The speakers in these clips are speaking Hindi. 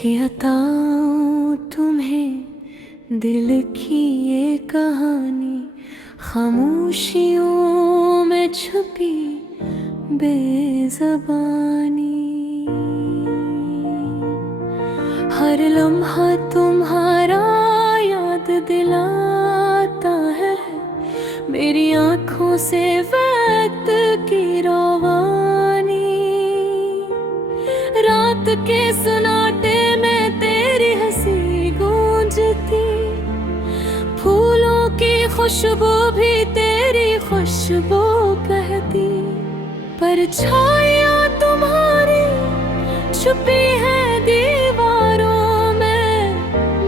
कि बताऊं तुम्हें दिल की ये कहानी, खामोशियों में छुपी बेज़बानी। हर लम्हा तुम्हारा याद दिलाता है, मेरी आँखों से वक्त की रवानी। रात के सन्नाटे में तेरी हंसी गूंजती, फूलों की खुशबू भी तेरी खुशबू कहती। परछाइयाँ तुम्हारी छुपी है दीवारों में,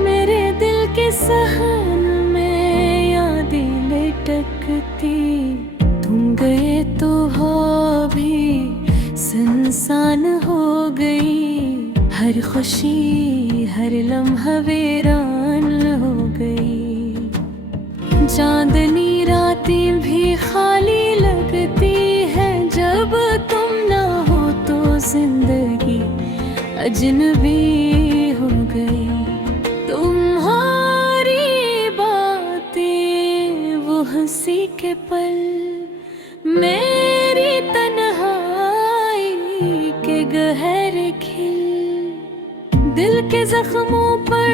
मेरे दिल के सहन में यादें लटकती। तुम गए तो हवा भी सुनसान हो गई, हर खुशी हर लम्हा वीरान हो गई। चांदनी रातें भी खाली लगती है, जब तुम ना हो तो जिंदगी अजनबी हो गई। तुम्हारी बातें वो हंसी के पल, मेरी तन्हाई के गहरे खिल। दिल के जख्मों पर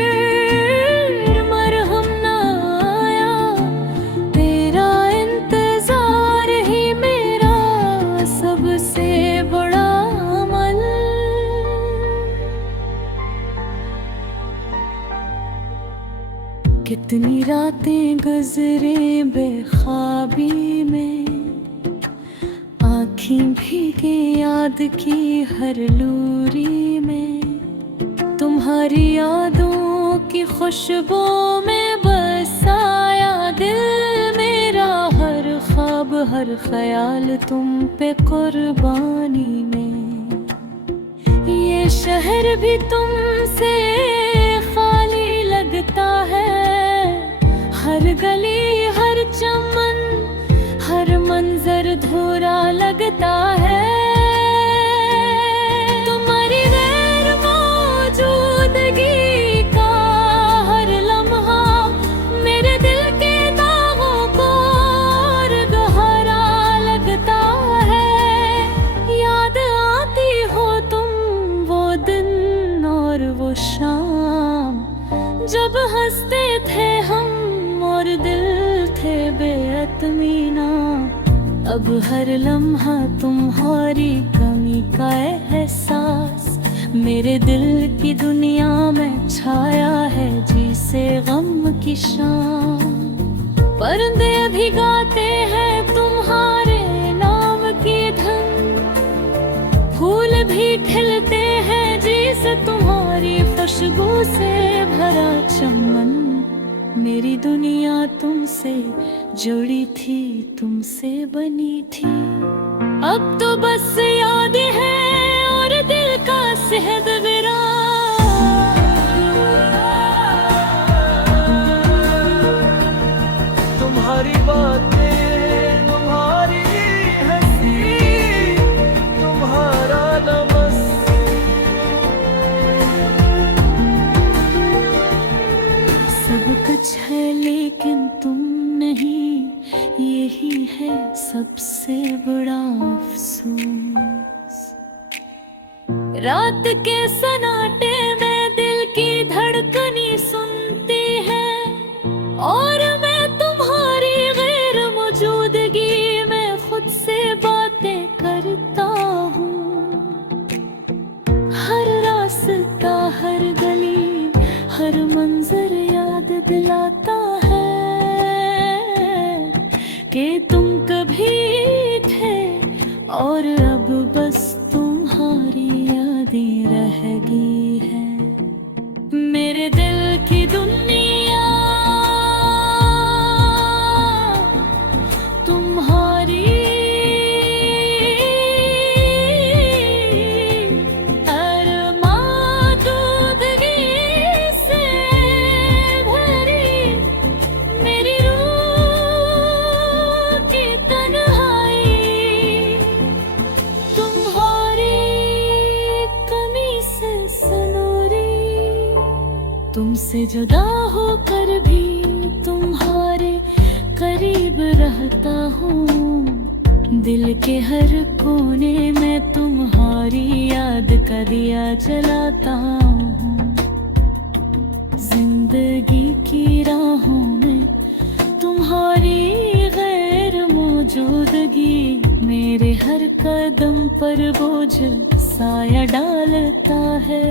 मरहम ना आया, तेरा इंतजार ही मेरा सबसे बड़ा अमल। कितनी रातें गुजरे बेख्वाबी में, आँखें भीगे याद की हर लूरी में। तुम्हारी यादों की खुशबू में बसाया दिल मेरा, हर ख्वाब हर ख्याल तुम पे कुर्बानी में। ये शहर भी तुमसे खाली लगता है, हर गली हर चमन हर मंजर धुरा लगता है। तुम्हारी गैर मौजूदगी का हर लम्हा मेरे दिल के दागों को और गहरा लगता है। याद आती हो तुम वो दिन और वो शाम, जब हंसते थे हम और दिल थे बेअतमीना। अब हर लम्हा तुम्हारी कमी का एहसास मेरे दिल की दुनिया में छाया है, जिसे गम की शाम। परिंदे भी गाते हैं तुम्हारे नाम की धन, फूल भी खिलते हैं जिसे तुम्हारी खुशबू से भरा चमन। मेरी दुनिया तुमसे जुड़ी थी, तुमसे बनी थी। अब तो बस याद है और दिल का शहद वीरान। तुम्हारी बातें तुम्हारी हंसी तुम्हारा लमस, सब कुछ है लेकिन तुम नहीं, यही है सबसे बड़ा अफसोस। रात के सन्नाटे में दिल की धड़कनी सुनती है, और मैं तुम्हारी गैर मौजूदगी में खुद से बातें करता हूँ। हर रास्ता हर गली हर मंजर याद दिलाता है कि तुम कभी थे और अब बस तुम्हारी यादें रह गई है। मेरे दिल की दुनिया तुम्हारी जुदा होकर भी तुम्हारे करीब रहता हूँ। दिल के हर कोने में तुम्हारी याद का दिया जलाता हूँ। जिंदगी की राहों में तुम्हारी गैर मौजूदगी मेरे हर कदम पर बोझ साया डालता है।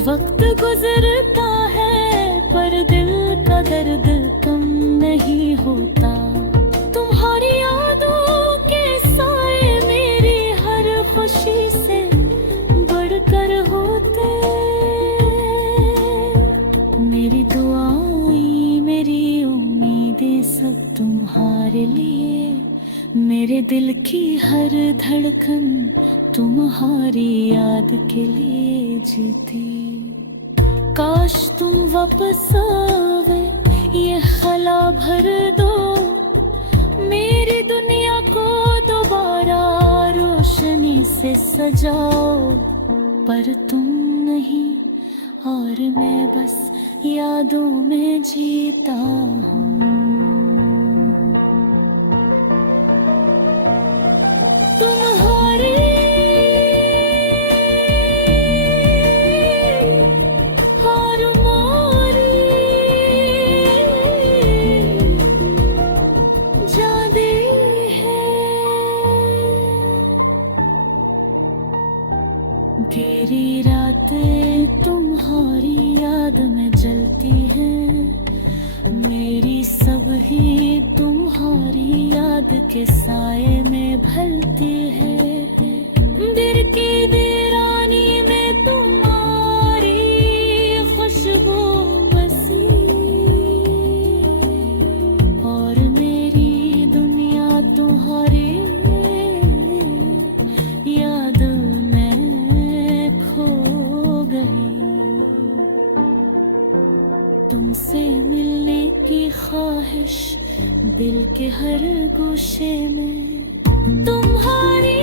वक्त गुजरता है पर दिल का दर्द कम नहीं होता। तुम्हारी यादों के साए मेरी हर खुशी से बढ़कर होते। मेरी दुआएं मेरी उम्मीदें सब तुम्हारे लिए। मेरे दिल की हर धड़कन तुम्हारी याद के लिए जीती। काश तुम वापस आवे ये खला भर दो। मेरी दुनिया को दोबारा रोशनी से सजाओ। पर तुम नहीं और मैं बस यादों में जीता हूँ। तुम्हारी हार मारी जादी है। गहरी रातें तुम्हारी याद में जलती हैं। मेरी सब ही तुम्हारी याद के साए में ढलती है। दिल की वीरानी में तुम्हारी खुशबू बसी। और मेरी दुनिया तुम्हारी याद में खो गई। तुमसे मिलने की ख्वाहिश दिल के हर गोशे में। तुम्हारी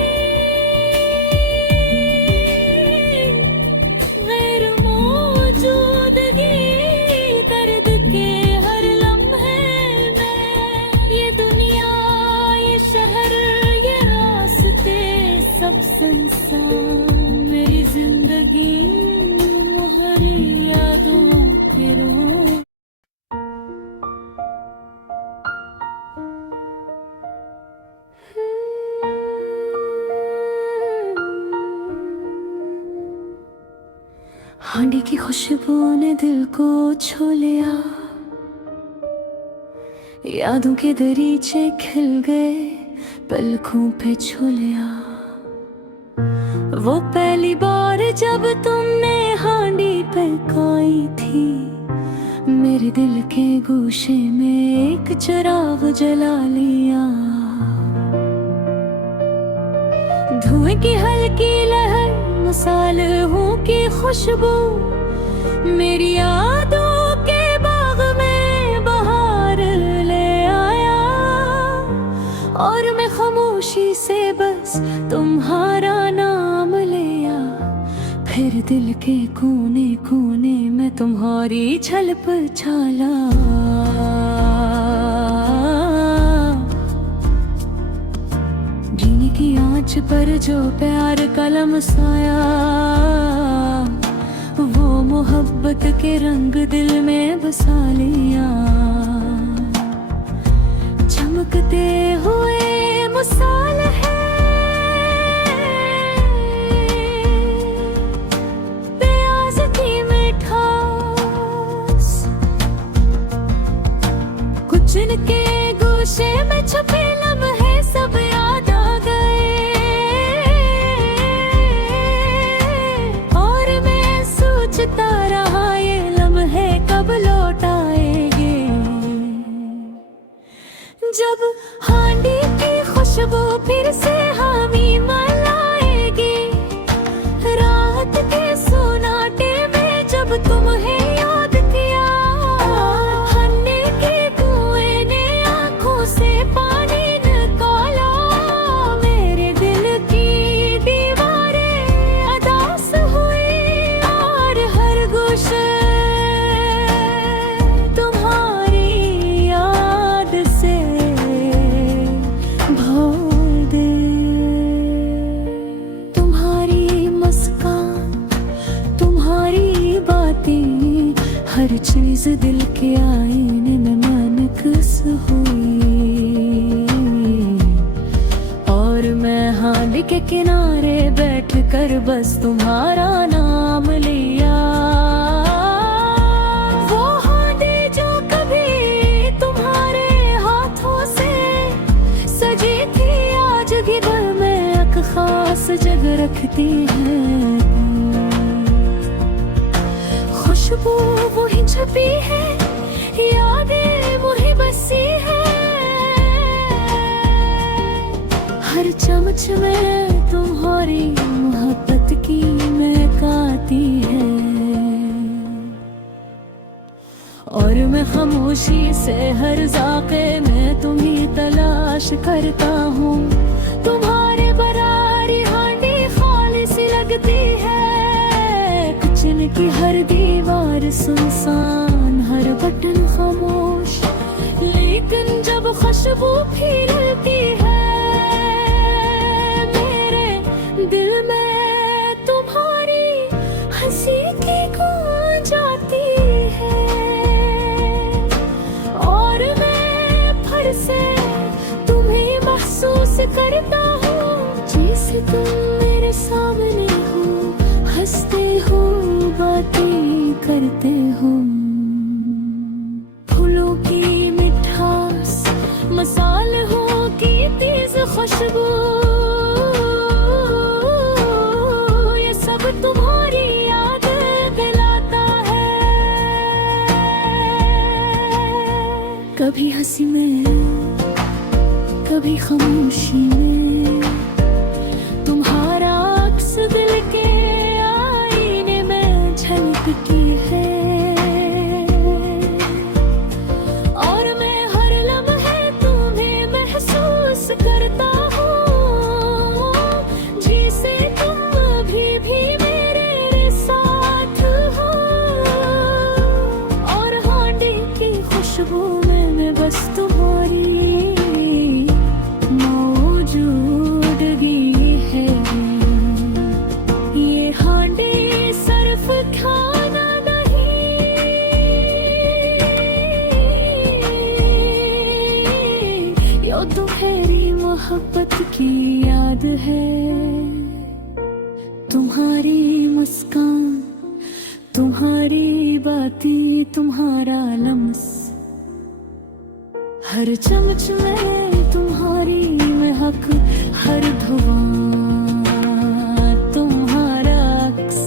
गैर मौजूदगी दर्द के हर लम्हे में। ये दुनिया ये शहर ये रास्ते सब संसार मेरी जिंदगी तुम्हारी यादों के रूह। हांडी की खुशबू ने दिल को छू लिया। यादों के दरीचे खिल गए पलकों पे छू लिया। वो पहली बार जब तुमने हांडी पकाई थी। मेरे दिल के गोशे में एक चिराग जला लिया। धुएं की हल्की लहर मसालों की खुशबू मेरी यादों के बाग में बहार ले आया। और मैं खामोशी से बस तुम्हारा नाम लिया। फिर दिल के कोने कोने में तुम्हारी झलक छाला। जीने की आँच पर जो प्यार का लमसाया। वो मोहब्बत के रंग दिल में बसा लिया। चमकते हुए मिसाल है प्याज की मिठास। कुछ इनके गोशे में छुपे लम्हे सब याद आ गए। और मैं सोचता रहा ये लम्हे कब लौट आएंगे। जब हांडी की खुशबू फिर से हामी मलाएगी। रात के सोनाटे में जब तुम्हें याद किया। हन्ने के कुएं ने आंखों से पानी निकाला। मेरे दिल की दीवारें अदास हुई। और हर गोशे चीज दिल के आईने में मनकस हुई, और मैं हाल के किनारे बैठ कर बस तुम्हारा नाम लिया। वो हांडी जो कभी तुम्हारे हाथों से सजी थी, आज भी दिल में एक खास जगह रखती है। खुशबू वही छपी है, यादें वही बसी है, हर चमच में तुम्हारी मोहब्बत की महक आती है। और मैं खामोशी से हर जाके में तुम्ही तलाश करता हूँ, तुम्हारे बरारी हांडी खालिस लगती है। किचन की हर दीवार सुनसान, हर बटन खामोश, लेकिन जब खुशबू फैलती है मेरे दिल में तुम्हारी हंसी की गूंज आती है। और मैं फिर से तुम्हें महसूस करता हूँ, जैसे तुम मेरे सामने हो, हंसते हो, बातें करते हो। फूलों की मिठास, मसालों की तेज खुशबू, ये सब तुम्हारी याद दिलाता है। कभी हंसी में, कभी खामोशी में, तुम्हारा अक्स दिल के आईने में झलकती है। और मैं हर लम्हे तुम्हें महसूस करता हूँ, जैसे तुम भी मेरे साथ हो। और हांडी की खुशबू में मैं बस तुम्हारी मौजूदगी है। ये हांडी सिर्फ खाना नहीं, यो तुम्हारी मोहब्बत की याद है। तुम्हारी मुस्कान, तुम्हारी बातें, तुम्हारा लम्स, हर चमच में तुम्हारी महक, हर धुआं तुम्हारा अक्स।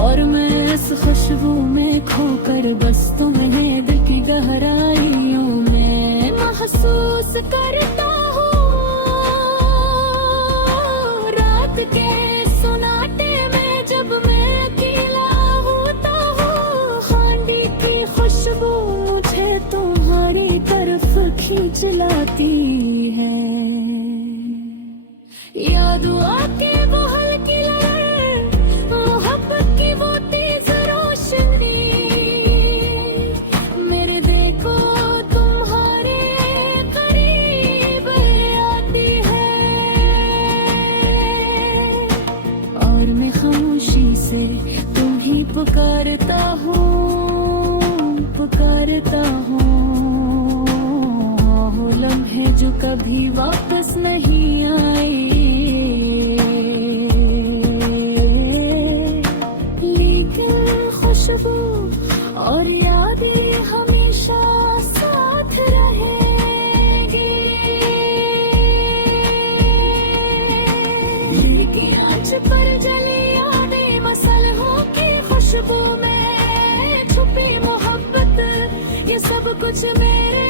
और मैं इस खुशबू में खोकर बस तुम्हें दिल की गहराइयों में महसूस करता हूँ। रात के सुनाटे में जब मैं अकेला होता हूँ, हांडी की खुशबू मुझे तुम्हारी तरफ खींच लाती है। याद आके वो हल्की लहर, मोहब्बत की वो तेज रोशनी, मेरे देखो तुम्हारे करीब आती है। और मैं खामोशी से तुम्ही पुकारता हूँ, पुकारता हूँ। वो लम्हे जो कभी वापस नहीं आए, लेकिन खुशबू और यादें हमेशा साथ रहेंगी। लेकिन आँच पर जली यादें, मसलों की खुशबू में छुपी मोहब्बत, ये सब कुछ मेरे